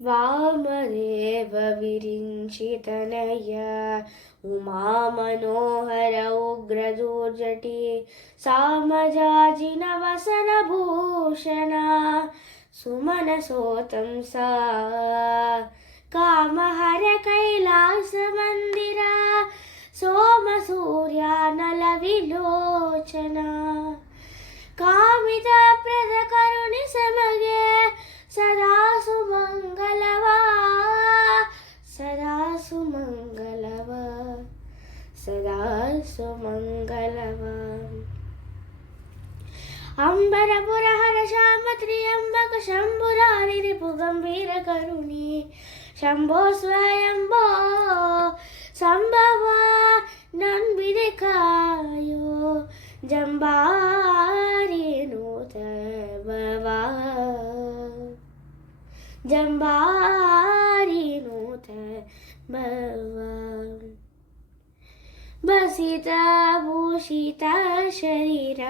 वामदेव विरिञ्चितनय उमामनोहर उग्रदुर्जटी सामजाजिनवसनभूषणा सुमनसोतंसा कामहर कैलासमन्दिरा सोमसूर्यानलविलोचना कामितप्रदकरुणि सಮಗೆ सदा सुमङ्गलवा सदा सुमङ्गलवा सदा सुमङ्गलवा अंबरपुरहर श्याम त्र्यंबक शंभुरारि रिपुगंभीर करुणी शंभो स्वयंभो संभव नन्बिदिकायो जंबारी नूत भवा जंबारी नूत भवा बसित भूषित शरीर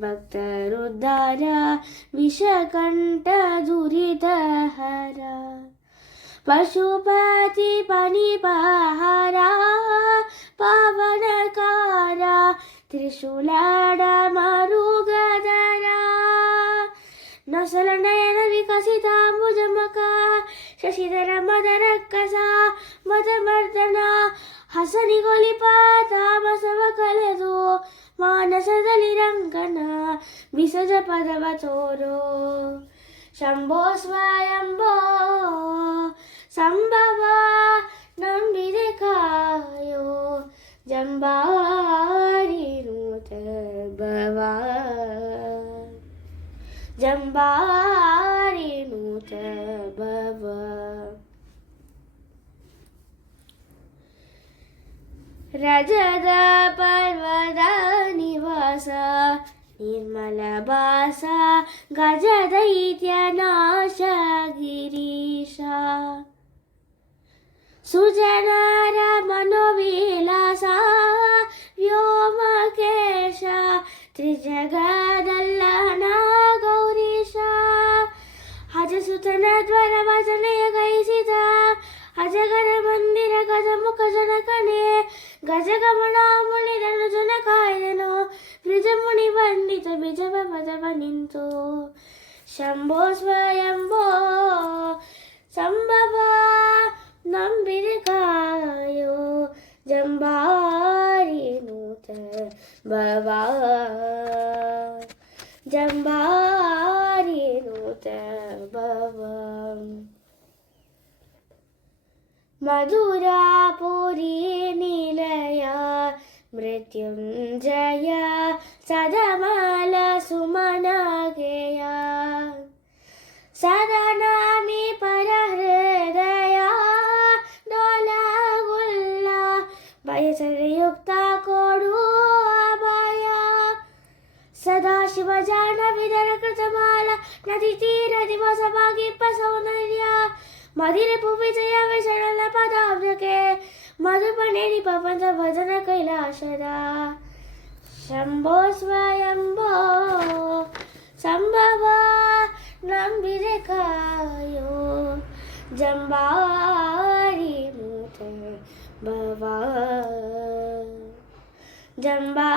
भक्तरुद्धार विषकंठ दुरितहर पशुपति पनिपहारा पावनकारा त्रिशूलाड मरुगधरा नसल नयन विकसिताम्बुजमका शशिधर मदरಕ್ಕಸ ಮದಮರ್ದನ ಹಸನಿಗೊಲಿಪ ತಾಮಸವ ಕಲೆದು ಮಾನಸದಲ್ಲಿ ರಂಗನ ಬಿಸಜ ಪದವ ತೋರೋ ಶಂಭೋ ಸ್ವಯಂಭೋ ಸಂಭವ ನಂಬಿದೆ ಕಾಯೋ ಜಂಬಾರಿ ನೂತ ಭವ जंबारी नूत भव रजद पर्वत निवास निर्मल बास गज दैत्य नाश गिरीश सुजनार मनोविलास व्योमकेश त्रिजगदल्लना गौरीಶ ಹಜಸುತನ ದ್ವರ ಭಜನೆಯ ಗೈಸಿದ ಅಜಗರ ಮಂದಿರ ಗಜಮುಖ ಜನಕನೆ ಗಜಗಮನ ಮುನಿದನು ಜನ ಕಾಯ್ದನು ಬ್ರಿಜಮುನಿ ಬಂದಿತ ಬಿಜವ ಪದವ ನಿಂತು ಶಂಭೋ ಸ್ವಯಂಭೋ ಸಂಭವ ನಂಬಿದೆ ಕಾಯೋ ಜಂಬಾರಿ ನೂತ ಭವ जंबारी नूत भव मधुरापुरी निलय मृत्युंजय सदमाल सुमनगेय सदनामि पर हृदय डोलगुल्ल बयसयुक्त कोडु अभय सदाशिव जानविधर कृतमाल नदी तीर दिवस भागिप सौंदर्य मदिरे विजय विषण पदाब्जके मधुपनेरि पवंत भजन कैलाशदा शंभो स्वयंभो संभव ನಂಬಿದೆ ಕಾಯೋ ಜಂಬಾರಿ ನೂತ ಭವ ಜಂಬಾ